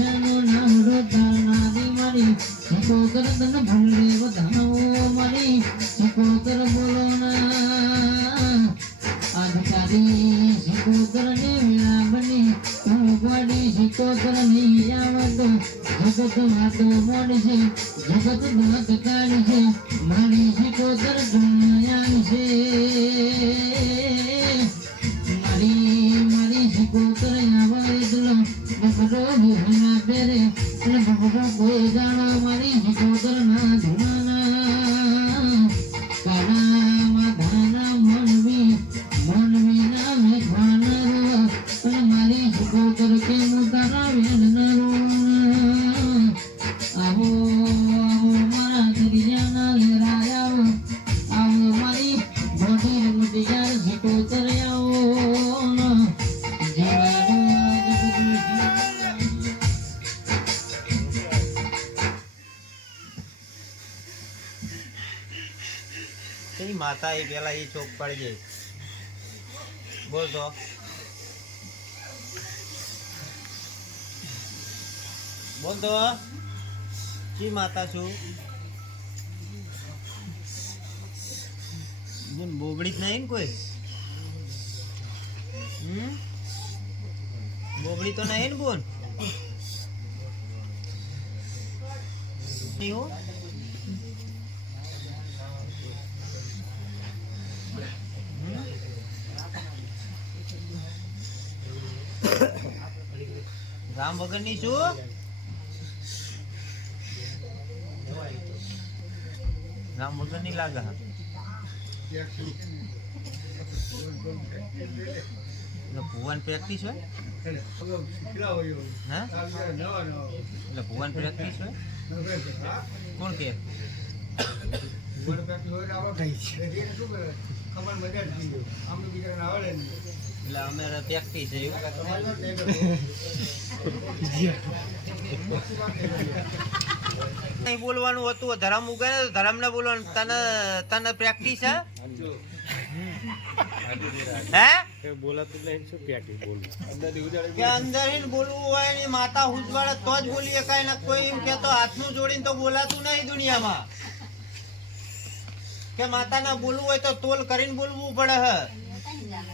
జను నహృత నాది మరి సకోకర తన భండేవ ధనో మరి సకోకర బోలోనా అధికారి సకోకర దేవిలాభని తనుపడి సకోకర నీయావద్దు జగత మాతో మోడిసి జగత ధాత కాడిసి మరి సకోకర માતા એ પેલા એ ચોક પડી જાય બોલ તો. બોલ તો. કી માતા છું? બોગડી જ નહીં કોઈ? હમ? બોબડી તો નહીં ને બોલ. નહીં રામ વગરની શું રામ વગરની લાગે. એટલે ભુવન પ્રેક્ટિસ હોય એટલે ભુવન પ્રેક્ટિસ હોય કોણ કે? એટલે અમે પ્રેક્ટિસ છે એવું. બોલવાનું હતું? ધરમ ઉગે ને તો ધરમ ને બોલવાનું. તને તને પ્રેક્ટિસ હે? હે? બોલાતું નહીં શું પ્યાટી બોલું? કે અંદર બોલવું હોય ને માતા હુજવાડે તો જ બોલી શકાય ને કોઈ એમ કહેતો હાથનું જોડીને તો બોલાતું નહીં દુનિયામાં. કે માતાના બોલવું હોય તો તોલ કરીને બોલવું પડે હે.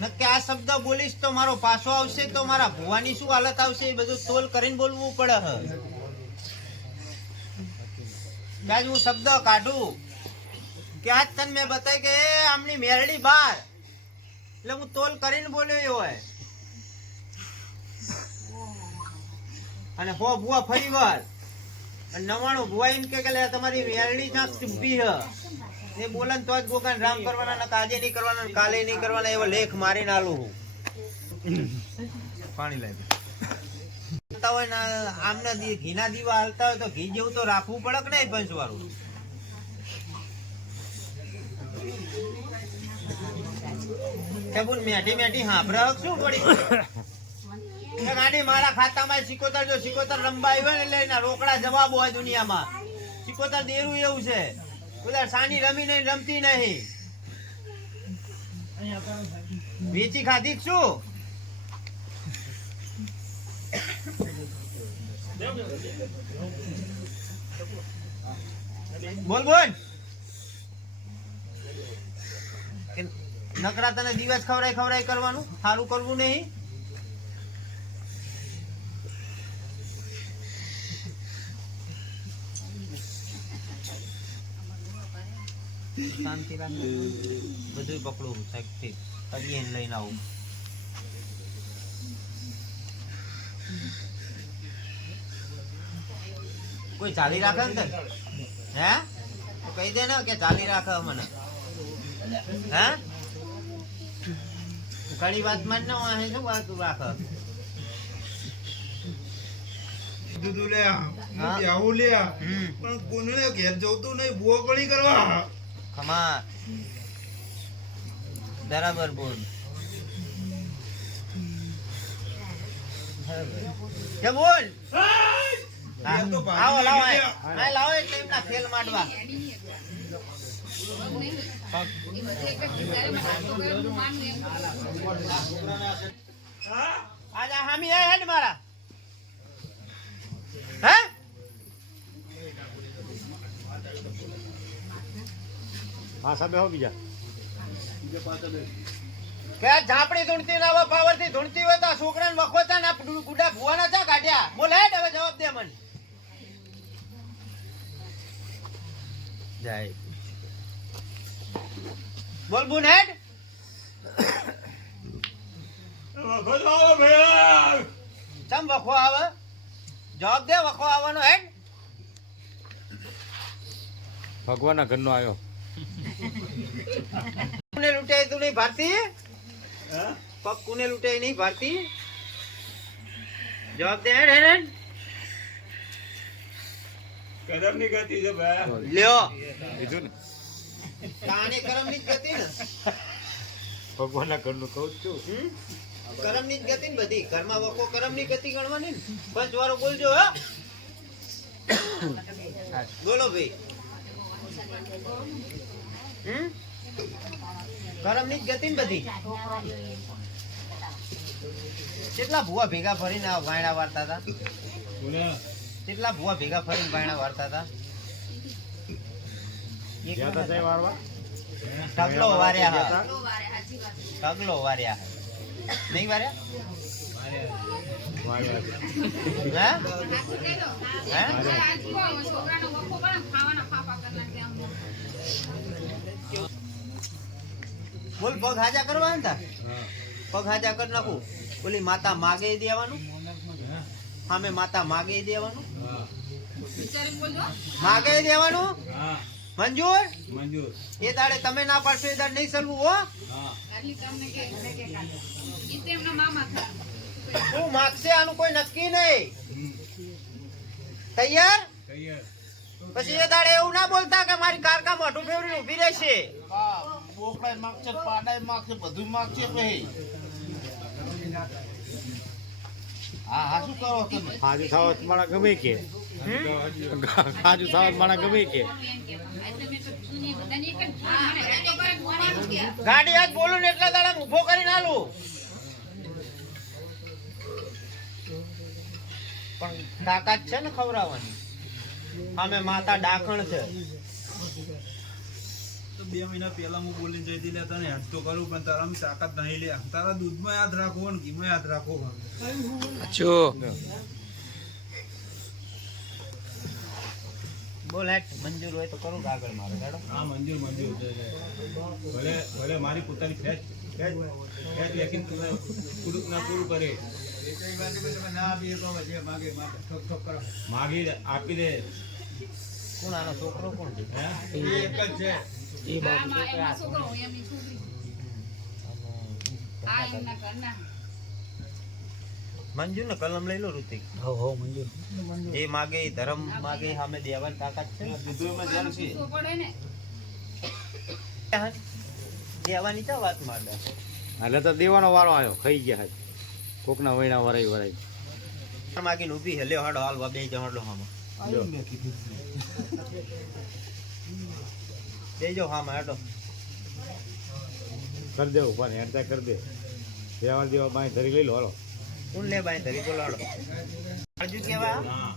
નક્કી આ શબ્દ બોલીશ તો મારો પાછો આવશે, તો મારા ભુવાની શું હાલત આવશે, એ બધું તોલ કરીને બોલવું પડે હ. ત્યાં હું શબ્દ કાઢું. કે આજ તને મેં બતાવી કે આમની મેરડી બાર. એટલે હું તોલ કરીને બોલ્યો હોય. અને હો ભુવા ફરી વાર નવાણું ભુવા એમ કે તમારી મેરડી ક્યાંક ચૂપી હ. એ બોલે તો જ ગોગાન રામ કરવાના ને આજે નહીં કરવાના ને કાલે નહીં કરવાના એવો લેખ મારીને આલું હું. પાણી લઈ હાલતા હોય ને આમને ઘીના દીવા હાલતા હોય તો ઘી જેવું તો રાખવું પડે કે નહીં પંચ વાળું મેઠી મેઠી હાંભળે શું પડી? ગાડી મારા ખાતામાં સિકોતર જો સિકોતર લંબાઈ હોય ને એટલે રોકડા જવાબ હોય દુનિયામાં. સિકોતર દેરું એવું છે. ઉધર સાની રમી નહીં રમતી નહીં. વેચી ખાધી શું? બોલ બોલ. નકરા તને દિવસ ખવરાય ખવરાય કરવાનું? સારું કરવું નહીં? શાંતિ રાખે. બધું પકડું સાહેબ કદી એને લઈને આવું. કોઈ ચાલી રાખે ને હે? તો કહી દે ને કે ચાલી રાખે મને હે? ઘણી વાતમાં ન હોય શું વાત રાખે? દૂધું લે. આવું લે હમ. પણ કોને ઘેર જવતું નહીં બુઓ કરવા. ખમા. બરાબર બોલ. કે બોલ. હા, આવો લાવો. અહીં લાવો એટલે એમના ખેલ માંડવા. આજા હામી આય હેડ મારા. હે? હા સાહેબ હો બીજા કે ઝાપડી ધૂણતી ને પાવરથી ધૂણતી હોય તો આ છોકરાને વખોતા ના ગુડા- ભુવાના ચા કાઢ્યા? બોલ હેડ હવે જવાબ દે મને. જાય. બોલ બુન હેડ. ચમ વખો આવે? જવાબ દે વખો આવવાનો હેડ. ભગવાનના ઘરનો આવ્યો કોને લૂંટાય તું નહીં ભારતી? પગ કોને લૂંટાય નહીં ભારતી? જવાબ દે હેડ હેડ હેડ. કદમની ગતિ છે ભાઈ. લ્યો. કીધું ને. કાને કરમની ગતિ ને. ભગવાનના ઘરનું કહું છું. હમ? કરમની જ ગતિ ને બધી. ઘરમાં વકો કરમની ગતિ ગણવાની ને. પંચ વારો બોલજો હા. બોલો ભાઈ. કરમની જ ગતિ ને બધી. કેટલા ભૂવા ભેગા ફરીને આ વાયણા વાર્તા હતા? કેટલા ભૂવા ભેગા ફરીને વાયણા વાર્તા હતા? ઢગલો વાર્યા હા ઢગલો વાર્યા નહીં વાર્યા? વારવા હા? હે? બોલ પગ હાજા કરવા ને પગ હાજા કરી નાખું. બોલી માતા માગે દેવાનું? સામે માતા માગે દેવાનું. માગે દેવાનું? મંજૂર? મંજૂર. એ દાડે તમે ના પાડશો એ દાડે નહીં સલવું હો. શું માગશે આનું કોઈ નક્કી નહીં. તૈયાર? તૈયાર. પછી એ દાડે એવું ના બોલતા કે મારી કારકા મોઢું ફેવરી ઊભી રહેશે. પોપડાય માગશે પાડાય માગશે બધું માગશે પછી. હા હા, શું કરો તમે? હાજુ થાવત મારા ગમે કે? હાજુ થાવત મારા ગમે કે? ગાડી આજ બોલું ને એટલા દાડા ઊભો કરીને આલું પણ તાકાત છે ને ખવડાવવાની? અમે માતા ડાકણ છે. બે મહિના પહેલા હું બોલીને જઈ દીધા તને હેડ તો કરું પણ તારા તાકાત નહીં લે. તારા દૂધમાં યાદ રાખો ને ઘીમાં યાદ રાખો જો. હેટ મંજૂર હોય તો કરું આગળ મારે હા મંજૂર મંજૂર. ભલે ભલે મારી પોતાની ફેચ ફેચ ફેચ લેકિન પૂરું ના પૂરું કરે. માગી આપી દે. કોણ આનો છોકરો કોણ? છે એક જ છે. મંજૂર ને કલમ લઈ લો ઋતિક. જે માગે એ ધર્મ માગે સામે દેવાની તાકાત છે. કીધું એમાં છે. દેવાની ચા વાત માંડે એટલે તો દેવાનો વારો આવ્યો ખાઈ ગયા હાજ કોકના વૈણા વરાઈ વરાઈ માગીને ઊભી હે લે હાડો હાલવા બે જણ હાડો હામાં. જો હા હામાં હાડો. કરી દેવું પણ હેડતા કરી દે. દેવા દેવા બાય ધરી લઈ લો હાલો. કોણ લે બાઈ ધરી? બોલો લાડો આજુ કેવા? હા?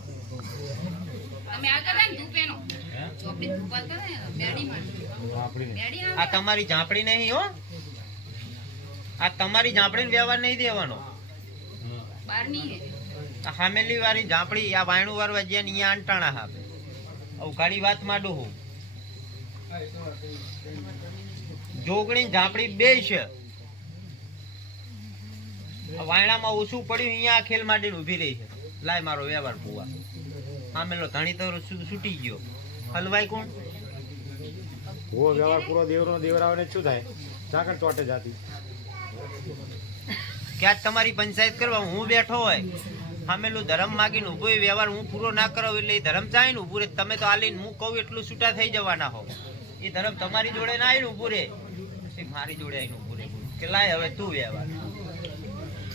આપણી આ તમારી ઝાંપડી નહીં હો. આ તમારી ઝાંપડીને વ્યવહાર નહીં દેવાનો. હામેલી વાળી ઝાંપડી આ વાયણું વાળું જ્યાં અહીંયા અંટાણા હા આવું ઘણી વાત માંડું હું. જોગણી ઝાંપડી બે છે. વાયણામાં ઓછું પડ્યું અહીંયા ખેલ માટે ઊભી રહી છે. લાય મારો વ્યવહાર પુવા હામેલો ધણી તો છૂટી ગયો. હલવાઈ કોણ? વો વ્યવહાર પૂરો દેવરો દેવરાવને શું થાય? સાકર ચોટે જાતી. ક્યાંક તમારી પંચાયત કરવા હું બેઠો હોય. હામેલું ધર્મ માગીને ઊભો વ્યવહાર હું પૂરો ના કરાવ એટલે ધર્મ ચાહીને ઊભું રહે. તમે તો આલીને હું કહું એટલું છૂટા થઈ જવાના હો. એ ધર્મ તમારી જોડે ના આવીને રહે પછી મારી જોડે આવીને ઊભું રહે કે લાય હવે તું વ્યવહાર.